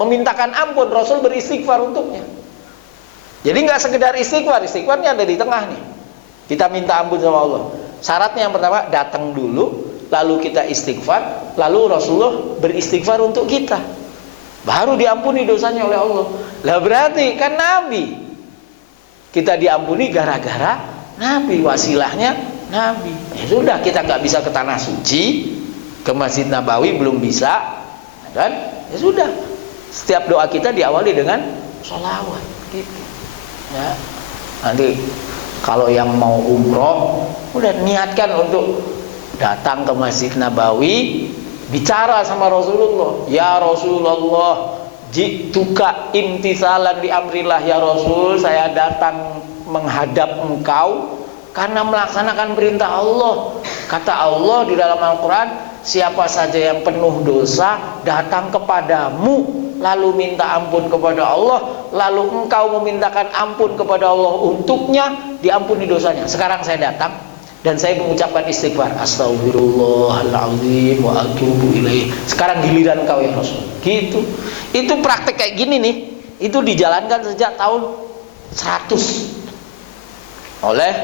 memintakan ampun, Rasul beristighfar untuknya. Jadi nggak sekedar istighfar, istighfarnya ada di tengah nih. Kita minta ampun sama Allah. Syaratnya yang pertama, datang dulu, lalu kita istighfar, lalu Rasulullah beristighfar untuk kita, baru diampuni dosanya oleh Allah. Lah berarti kan Nabi, kita diampuni gara-gara Nabi, wasilahnya Nabi. Ya sudah, kita nggak bisa ke tanah suci, ke Masjid Nabawi belum bisa, kan? Ya sudah, setiap doa kita diawali dengan sholawat, gitu. Ya, nanti kalau yang mau umroh, udah niatkan untuk datang ke Masjid Nabawi, bicara sama Rasulullah, ya Rasulullah, jituka imtisalan di amrillah, ya Rasul, saya datang menghadap engkau karena melaksanakan perintah Allah. Kata Allah di dalam Al-Quran, siapa saja yang penuh dosa datang kepadamu, lalu minta ampun kepada Allah, lalu engkau memintakan ampun kepada Allah untuknya, diampuni dosanya. Sekarang saya datang dan saya mengucapkan istighfar, astagfirullahaladzim wa atubu ilaih. Sekarang giliran kau ya Rasul. Gitu. Itu praktek kayak gini nih. Itu dijalankan sejak tahun 100 oleh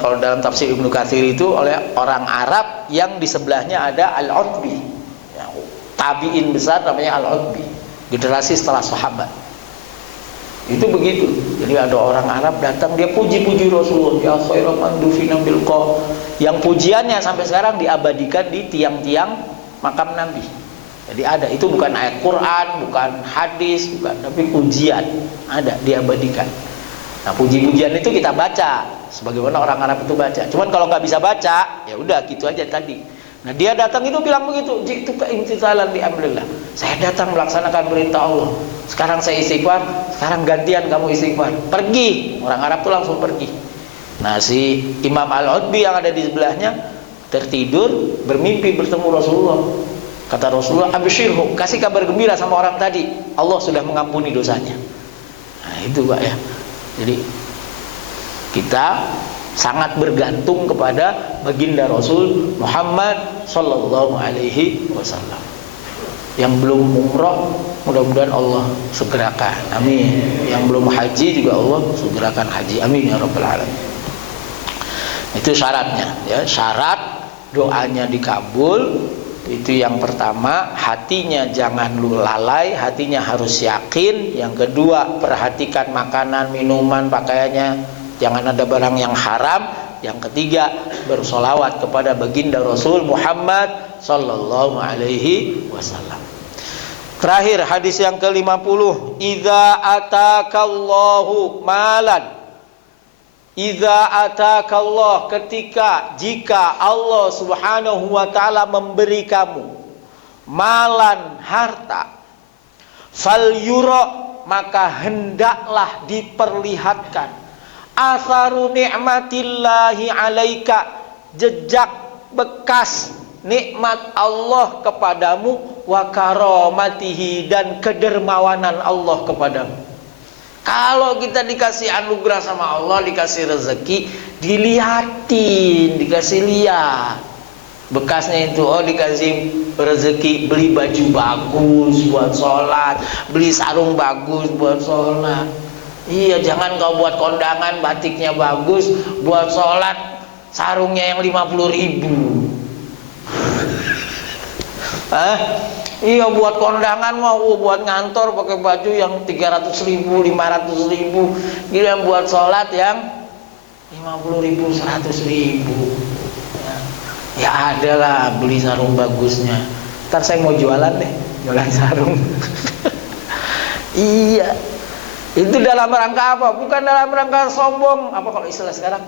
kalau dalam tafsir Ibnu Katsir itu oleh orang Arab yang di sebelahnya ada Al-Utbi. Tabi'in besar namanya Al-Utbi, generasi setelah sahabat. Itu begitu. Jadi ada orang Arab datang, dia puji-puji Rasulullah, ya khairal mandufina bilqa, yang pujiannya sampai sekarang diabadikan di tiang-tiang makam Nabi. Jadi ada, itu bukan ayat Quran, bukan hadis, bukan, tapi pujian ada, diabadikan. Nah, puji-pujian itu kita baca sebagaimana orang Arab itu baca. Cuman kalau nggak bisa baca, ya udah gitu aja tadi. Nah, dia datang itu bilang begitu, jitu ka imtithalan li amrillah. Saya datang melaksanakan perintah Allah. Sekarang saya istighfar, sekarang gantian kamu istighfar. Pergi. Orang Arab itu langsung pergi. Nah, si Imam Al-Utbi yang ada di sebelahnya tertidur, bermimpi bertemu Rasulullah. Kata Rasulullah, absyirhu, kasih kabar gembira sama orang tadi, Allah sudah mengampuni dosanya. Nah, itu Pak ya. Jadi kita sangat bergantung kepada baginda Rasul Muhammad sallallahu alaihi wasallam. Yang belum umroh, mudah-mudahan Allah segerakan, amin. Yang belum haji juga Allah segerakan haji, amin ya rabbal alamin. Itu syaratnya ya. Syarat doanya dikabul itu yang pertama, hatinya jangan lalai, hatinya harus yakin. Yang kedua, perhatikan makanan, minuman, pakaiannya, jangan ada barang yang haram. Yang ketiga, bersolawat kepada baginda Rasul Muhammad sallallahu alaihi wasallam. Terakhir, hadis yang ke-50, idza atakallahu malan, idza atakallah, jika Allah Subhanahu wa taala memberi kamu malan, harta, fal yura, maka hendaklah diperlihatkan atharu ni'matillahi alaika, jejak bekas nikmat Allah kepadamu, wa karamatihi, dan kedermawanan Allah kepadamu. Kalau kita dikasih anugerah sama Allah, dikasih rezeki, dilihatin, dikasih lihat bekasnya itu. Oh, dikasih rezeki beli baju bagus buat sholat, beli sarung bagus buat sholat. Iya, jangan kau buat kondangan batiknya bagus, buat sholat sarungnya yang 50.000. Iya, buat kondangan mau buat ngantor pakai baju yang 300.000, 500.000. Gila, buat sholat yang 50.000, 100.000. Ya ada lah, beli sarung bagusnya. Ntar saya mau jualan deh, jualan sarung. Iya, itu dalam rangka apa? Bukan dalam rangka sombong. Apa kalau istilah sekarang?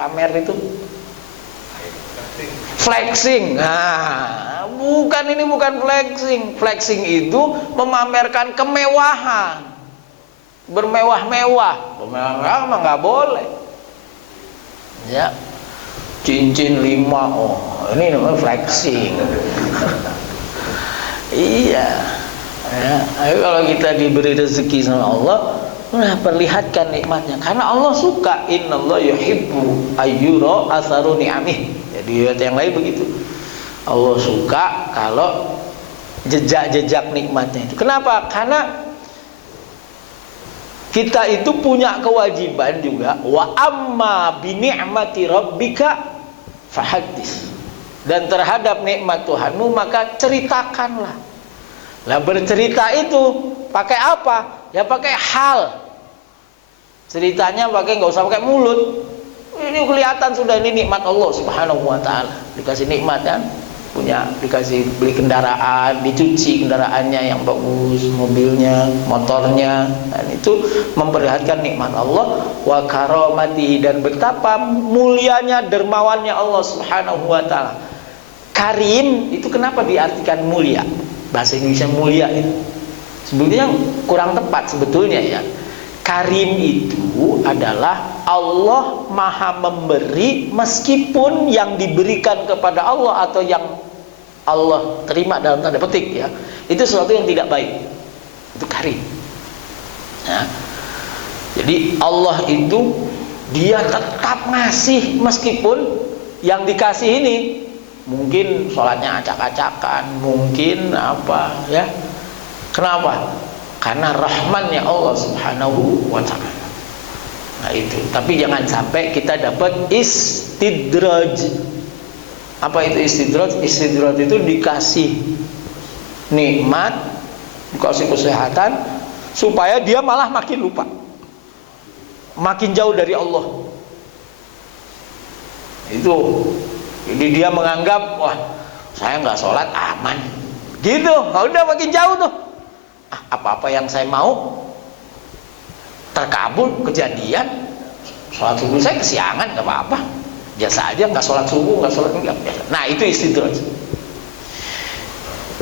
Pamer itu flexing. Nah, ini bukan flexing. Flexing itu memamerkan kemewahan, bermewah-mewah. Bermewah mah nggak boleh. Ya, cincin 5, oh ini namanya flexing. Iya. Ya, kalau kita diberi rezeki sama Allah, nah, perlihatkan nikmatnya, karena Allah suka. Innallaha yuhibbu ayyura atharu ni'amih. Jadi ayat yang lain begitu. Allah suka kalau jejak-jejak nikmatnya itu. Kenapa? Karena kita itu punya kewajiban juga. Wa amma bi ni'mati rabbika fahaddits. Dan terhadap nikmat Tuhanmu maka ceritakanlah. Lah, bercerita itu pakai apa? Ya pakai hal. Ceritanya pakai, nggak usah pakai mulut. Ini kelihatan sudah, ini nikmat Allah Subhanahu wa ta'ala. Dikasih nikmat kan, dikasih beli kendaraan, dicuci kendaraannya yang bagus, mobilnya, motornya, dan itu memperlihatkan nikmat Allah. Wa karamatihi, dan betapa mulianya, dermawannya Allah Subhanahu wa ta'ala. Karim itu kenapa diartikan mulia? Bahasa Indonesia mulia itu sebetulnya kurang tepat sebetulnya ya. Karim itu adalah Allah maha memberi, meskipun yang diberikan kepada Allah atau yang Allah terima dalam tanda petik ya, itu sesuatu yang tidak baik. Itu karim. Nah, jadi Allah itu dia tetap ngasih, meskipun yang dikasih ini mungkin sholatnya acak-acakan, mungkin apa ya. Kenapa? Karena rahmannya Allah Subhanahu wa ta'ala. Nah itu, tapi jangan sampai kita dapat istidraj. Apa itu istidraj? Istidraj itu dikasih nikmat, dikasih kesehatan, supaya dia malah makin lupa, makin jauh dari Allah. Itu, jadi dia menganggap, wah saya nggak sholat aman, gitu. Kalau udah makin jauh tuh, apa-apa yang saya mau terkabul, kejadian. Sholat subuh saya kesiangan, nggak apa-apa, biasa aja, nggak sholat subuh, nggak sholat enggak biasa. Nah itu istidraj.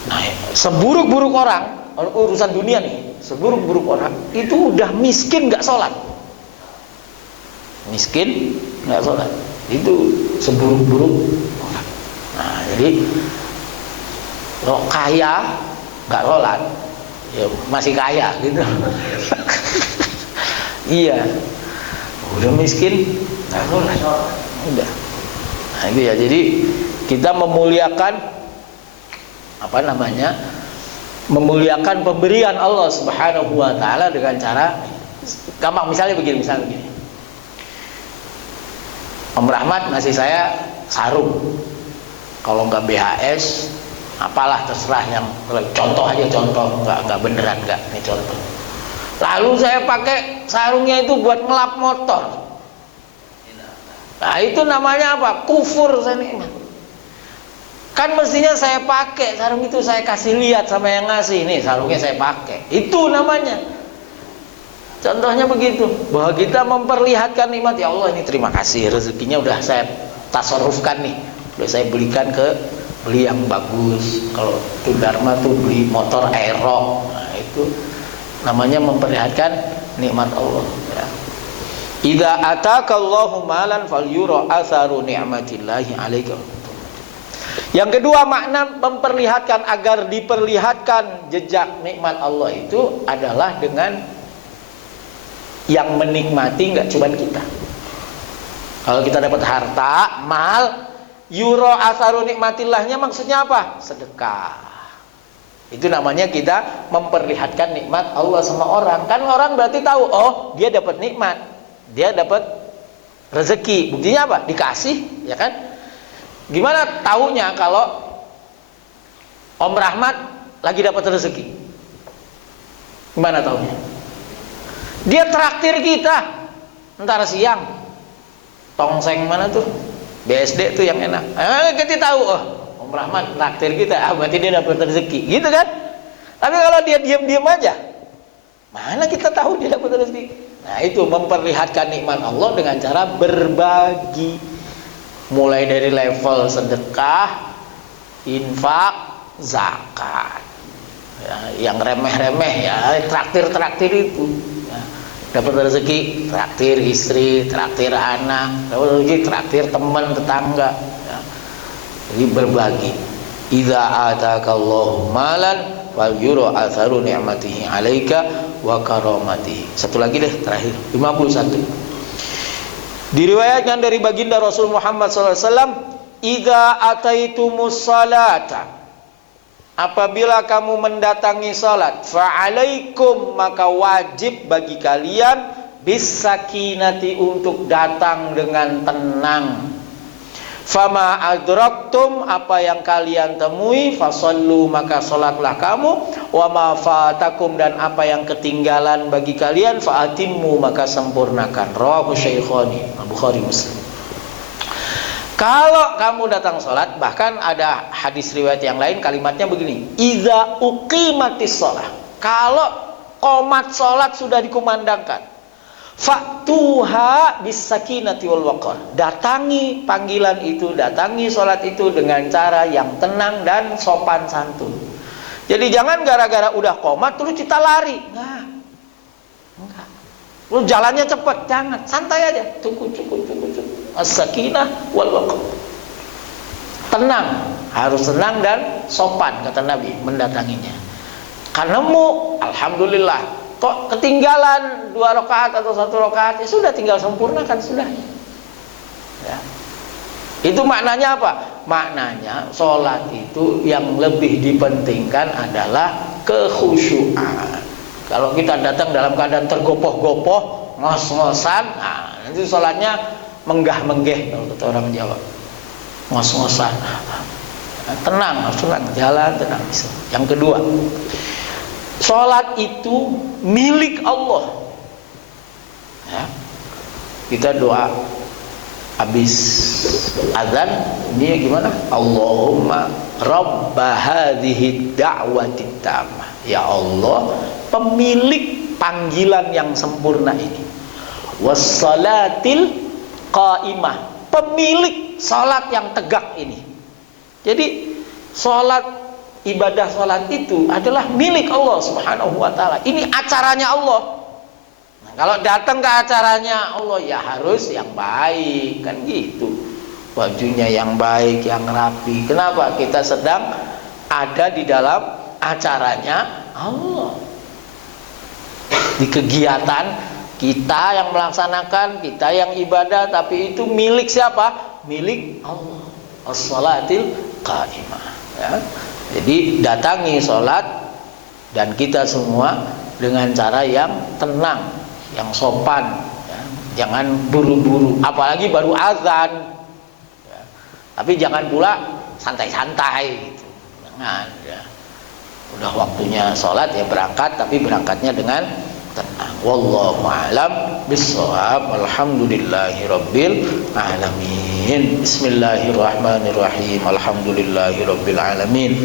Nah, seburuk-buruk orang, urusan dunia nih, seburuk-buruk orang itu udah miskin nggak sholat, miskin nggak sholat, itu seburuk-buruk orang. Nah jadi kalau kaya nggak sholat, ya masih kaya gitu. Iya, udah miskin nggak sholat, udah. Nah itu ya, jadi kita memuliakan apa namanya, memuliakan pemberian Allah Subhanahu wa ta'ala dengan cara gampang. Misalnya begini, Om Rahmat ngasih saya sarung, kalau nggak BHS apalah terserah, yang contoh aja, contoh nggak beneran, nggak, ini contoh. Lalu saya pakai sarungnya itu buat ngelap motor. Nah itu namanya apa? Kufur saya nikmat. Kan mestinya saya pakai sarung itu, saya kasih lihat sama yang ngasih, nih sarungnya saya pakai. Itu namanya. Contohnya begitu, bahwa kita memperlihatkan nikmat, ya Allah ini terima kasih, rezekinya udah saya tasarrufkan nih, udah saya belikan beli yang bagus. Kalau itu Dharma tuh beli motor Aero. Nah itu namanya memperlihatkan nikmat Allah ya. Idza atakallahu malan falyura atharu ni'matillahi 'alaika. Yang kedua, makna memperlihatkan, agar diperlihatkan jejak nikmat Allah itu adalah dengan yang menikmati nggak cuma kita. Kalau kita dapat harta, mal, yuro asaru nikmatillahnya maksudnya apa? Sedekah. Itu namanya kita memperlihatkan nikmat Allah sama orang. Kan orang berarti tahu, oh dia dapat nikmat, dia dapat rezeki. Buktinya apa? Dikasih, ya kan? Gimana taunya kalau Om Rahmat lagi dapat rezeki? Gimana taunya? Dia traktir kita ntar siang. Tongseng mana tuh? BSD tuh yang enak. Kita tahu, oh Om Rahmat traktir kita, berarti dia dapat rezeki, gitu kan? Tapi kalau dia diam-diam aja, mana kita tahu dia dapat rezeki? Nah, itu memperlihatkan nikmat Allah dengan cara berbagi. Mulai dari level sedekah, infak, zakat. Ya, yang remeh-remeh ya, traktir-traktir itu. Ya, dapat rezeki, traktir istri, traktir anak, dapat rezeki, traktir teman, tetangga. Ya. Jadi berbagi. Idza atakallahu malan wal yura atharu ni'matihi 'alaika wa karamatihi. Satu lagi deh terakhir, 51. Diriwayatkan dari baginda Rasul Muhammad SAW, idza ataitumus salata, apabila kamu mendatangi salat, fa'alaikum, maka wajib bagi kalian bisakinati, untuk datang dengan tenang. Fama adraktum, apa yang kalian temui, fasallu, maka salatlah kamu. Wa ma fatakum, dan apa yang ketinggalan bagi kalian, fa'atimmu, maka sempurnakan. Rawahu Syaikhani, Bukhari Muslim. Kalau kamu datang salat, bahkan ada hadis riwayat yang lain kalimatnya begini, idza uqimatis shalah, kalau qomat salat sudah dikumandangkan, faktuha bisakinati wal waqar, datangi panggilan itu, datangi sholat itu dengan cara yang tenang dan sopan santun. Jadi jangan gara-gara udah qomat terus kita lari, enggak. Lu jalannya cepat, jangan, santai aja, cukup. As-sakinah wal waqar, tenang, harus tenang dan sopan, kata Nabi mendatanginya. Karenemu, alhamdulillah, kok ketinggalan 2 rakaat atau 1 rakaat, ya sudah, tinggal sempurnakan sudah. Ya. Itu maknanya apa? Maknanya sholat itu yang lebih dipentingkan adalah kekhusyuan. Kalau kita datang dalam keadaan tergopoh-gopoh, ngos-ngosan, nah, nanti sholatnya menggah-menggeh, kalau kata orang Jawa, ngos-ngosan. Tenang, tenang, jalan tenang. Yang kedua, sholat itu milik Allah. Ya. Kita doa habis azan, ini gimana? Allahumma rabba hadhihi da'wati tammah. Ya Allah, pemilik panggilan yang sempurna ini. Wassalatil qaimah, pemilik salat yang tegak ini. Jadi salat, ibadah salat itu adalah milik Allah Subhanahu wa taala. Ini acaranya Allah. Nah, kalau datang ke acaranya Allah, ya harus yang baik, kan gitu. Bajunya yang baik, yang rapi. Kenapa? Kita sedang ada di dalam acaranya Allah. Di kegiatan kita yang melaksanakan, kita yang ibadah, tapi itu milik siapa? Milik Allah. As-salatil qaimah. Ya. Jadi datangi sholat dan kita semua dengan cara yang tenang, yang sopan, ya. Jangan buru-buru, apalagi baru azan, ya. Tapi jangan pula santai-santai gitu. Jangan, ya. Udah waktunya sholat ya berangkat, tapi berangkatnya dengan tenang. Wallahu a'lam bissawab. Alhamdulillahi rabbil alamin. Bismillahirrahmanirrahim. Alhamdulillahi rabbil alamin.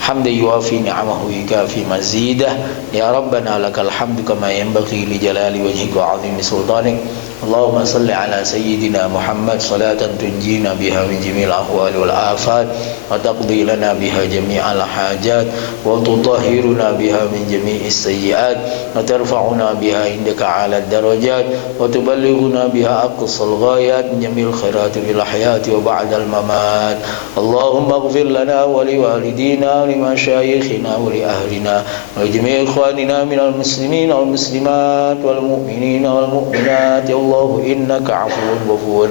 Hamdan yuwafi ni'amahu wa yukafi mazidah. Ya Rabbana lakal hamdu kama yanbaghi li jalali wajhika wa 'azimi sultanik. اللهم صل على سيدنا محمد صلاة تنجينا بها من جميع الأهوال والآفات وتقضي لنا بها جميع الحاجات وتطهرنا بها من جميع السيئات وترفعنا بها عندك على الدرجات وتبلغنا بها أقصى الغايات من جميع الخيرات في الحياة وبعد الممات. اللهم اغفر لنا ولوالدينا ولمشايخنا ولأهلنا ولجميع إخواننا من المسلمين والمسلمات والمؤمنين والمؤمنات. يا الله إنك عفو غفور.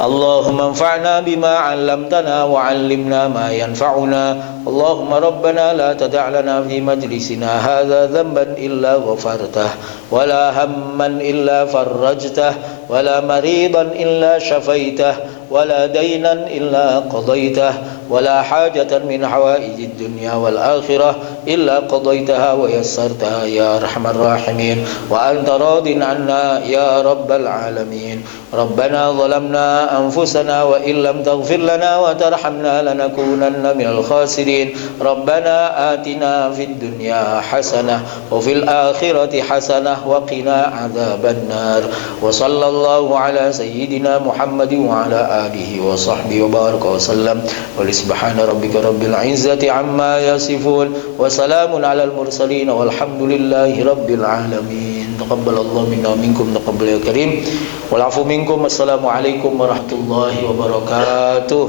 اللهم انفعنا بما علمتنا وعلمنا ما ينفعنا. اللهم ربنا لا تدع لنا في مجلسنا هذا ذنبا إلا غفرته ولا هما إلا فرجته ولا مريضا إلا شفيته ولا دينا إلا قضيته ولا حاجة من حوائج الدنيا والآخرة إلا قضيتها ويسرتها يا أرحم الراحمين وأنت راض عنا يا رب العالمين. ربنا ظلمنا أنفسنا وإن لم تغفر لنا وترحمنا لنكونن من الخاسرين. ربنا آتنا في الدنيا حسنة وفي الآخرة حسنة وقنا عذاب النار. وصلى الله على سيدنا محمد وعلى آله وصحبه وبارك وسلم. ولسبحان ربك رب العزة عما يصفون وسلام على المرسلين والحمد لله رب العالمين. تقبل الله منا ومنكم تقبل يا كريم والعفو منكم. السلام عليكم ورحمة الله وبركاته.